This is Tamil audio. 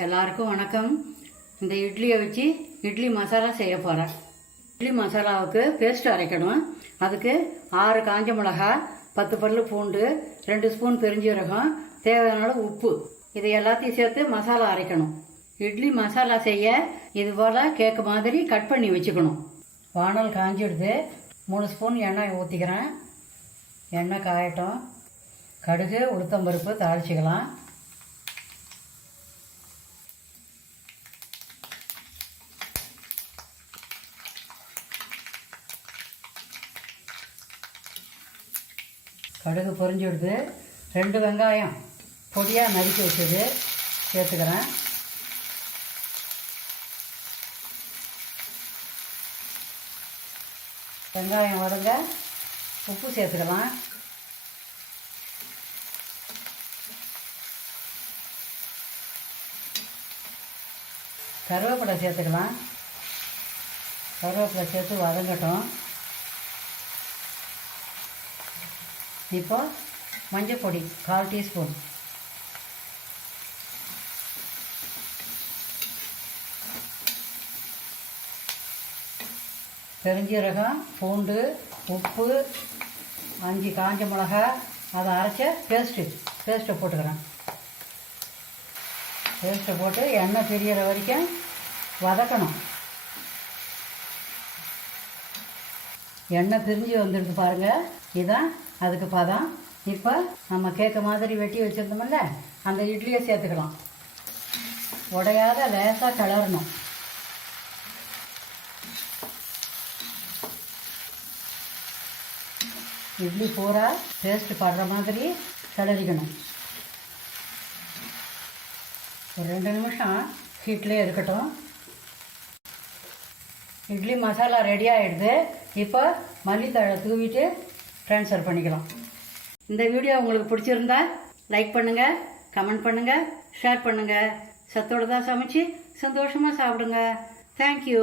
எல்லாருக்கும் வணக்கம். இந்த இட்லியை வச்சு இட்லி மசாலா செய்ய போகிறேன் இட்லி மசாலாவுக்கு பேஸ்ட் அரைக்கணும். அதுக்கு ஆறு காஞ்ச மிளகா பத்து பல்லு பூண்டு ரெண்டு ஸ்பூன் பெருஞ்சீரகம் தேவையான உப்பு. இதை எல்லாத்தையும் சேர்த்து மசாலா அரைக்கணும். இட்லி மசாலா செய்ய இது போல் கேக்கு மாதிரி கட் பண்ணி வச்சுக்கணும். வானல் காஞ்சிடுது. மூணு ஸ்பூன் எண்ணெய் ஊற்றிக்கிறேன் எண்ணெய் காயட்டும். கடுகு உளுத்தம்பருப்பு தாளிச்சிக்கலாம். கடுகு பொரிஞ்சுடுது ரெண்டு வெங்காயம் பொடியாக நறுக்கி வச்சது. சேர்த்துக்கிறேன். வெங்காயம் வதங்க உப்பு சேர்த்துக்கலாம். கருவேப்பிலை சேர்த்துக்கலாம். கருவேப்பிலை சேர்த்து வதங்கட்டும். இப்போ மஞ்சள் பொடி கால் டீஸ்பூன். பெருஞ்சீரகம் பூண்டு உப்பு அஞ்சு காஞ்ச மிளகா அதை அரைச்ச பேஸ்ட்டு பேஸ்ட்டை போட்டுக்கிறேன். பேஸ்ட்டை போட்டு எண்ணெய் பிரியிற வரைக்கும் வதக்கணும். எண்ணெய் பிரிஞ்சு வந்துடுது பாருங்கள் இதுதான் அதுக்கு பதம். இப்போ நம்ம கேக்கு மாதிரி வெட்டி வச்சுருந்தோம்ல அந்த இட்லியை சேர்த்துக்கலாம். உடையாத லேசாக கிளறணும். இட்லி பூரா டேஸ்ட் படுற மாதிரி கிளறிக்கணும். ஒரு ரெண்டு நிமிஷம் ஹீட்லேயே இருக்கட்டும். இட்லி மசாலா ரெடி ஆகிடுது இப்போ மல்லித்தழை தூவிட்டு ட்ரான்ஸ்ஃபர் பண்ணிக்கலாம். இந்த வீடியோ உங்களுக்கு பிடிச்சிருந்தா லைக் பண்ணுங்கள் கமெண்ட் பண்ணுங்கள் ஷேர் பண்ணுங்கள் சத்தோடு தான் சமைச்சு சந்தோஷமாக சாப்பிடுங்க. தேங்க்யூ